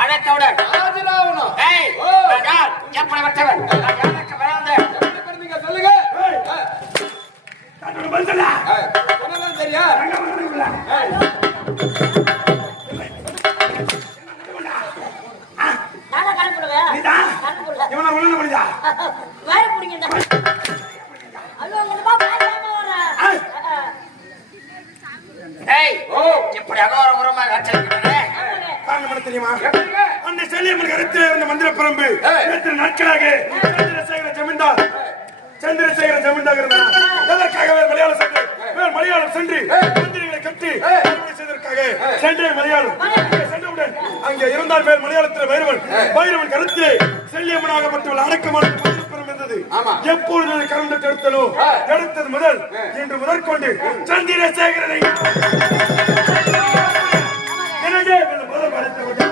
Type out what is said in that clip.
அழைத்தவுடன் ராஜராவணா ஏய் நான் யார் எப்படி வந்தவன் நான் யாருக்கு வந்தேன் நீங்க சொல்லுங்க தன்னோட பதிலா சொன்னதான் சரியா அங்க வரணும்ல நானா கணக்கு போடுவேன் நீதா கணக்கு போடுவேன் இவன ஒண்ணு பண்ணிடா வேற புடிங்கடா ஐயோ என்னப்பா பாயாம வர ஏய் ஓ எப்படி அகோர உரமா கட்டளையிடுறே காரணம் என்ன தெரியுமா அன்னை செல்லியம்மன் கருத்தில் இருந்த மந்திர பரம்பு எத்தனை நாட்களாக சந்திரசேகர ஜமீன்தார் இருந்தார். எதற்காகவே மலையாளம் சென்று மந்திரிகளை கட்டி செய்ததற்காக சென்றே மலையாளம் சென்றவுடன் அங்கே இருந்தால் மேல் மலையாளத்தில் பைரவன் கருத்திலே செல்லியம்மனாகப்பட்டவள் அடக்கமான மந்திரப்பரம் இருந்தது. எப்பொழுது கலந்து எடுத்தனோ எடுத்தது முதல் இன்று முதற்கொண்டு சந்திரசேகரனை முதல் வளர்த்து